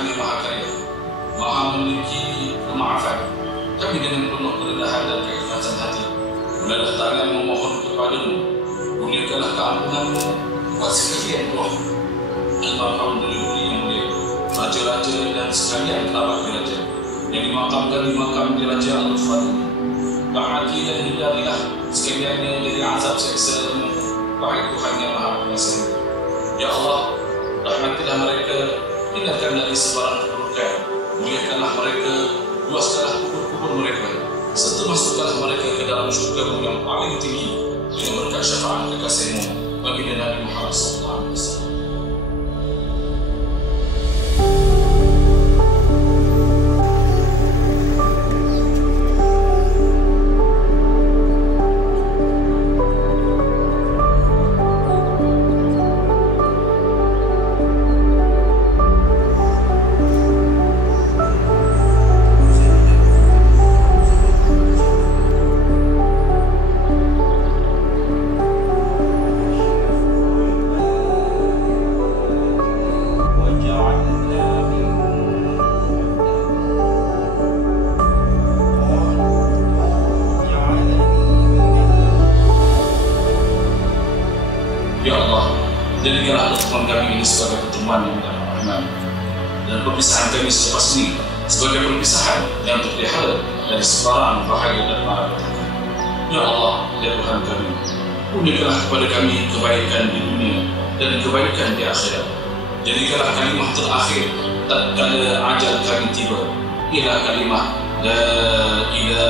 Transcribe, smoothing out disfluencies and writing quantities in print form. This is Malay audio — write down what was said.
Tuhan yang Maha Kaya, Maha memiliki kemaafan. Kami dengan penuh kerendahan dan keikhlasan hati meledah tangan memohon kepadamu, kurniakanlah keampunanmu buat sekalian roh almarhum leluhur yang mulia, raja-raja dan sekalian kerabat diraja yang dimakamkan di makam diraja Al-Fatih. Rahmati dan hindarilah sekaliannya dari azab seksa wahai Tuhan yang Maha Kuasa. Ya Allah, rahmatilah mereka, hindarkan dari sebarang keburukan, muliakanlah mereka, luaskanlah kubur-kubur mereka, serta masukkanlah mereka ke dalam syurga-Mu yang paling tinggi dengan berkat syafaat kekasih-Mu baginda Nabi Muhammad SAW. Ya Allah, jadikanlah pertemuan kami ini sebagai pertemuan yang mendapat rahmat, dan perpisahan kami selepas ini sebagai perpisahan yang terpelihara dari sebarang bahaya dan malapetaka. Ya Allah, ya Tuhan kami, kurniakanlah kepada kami kebaikan di dunia dan kebaikan di akhirat. Jadikanlah kalimah terakhir tatkala ajal kami tiba, ialah kalimah La ilaha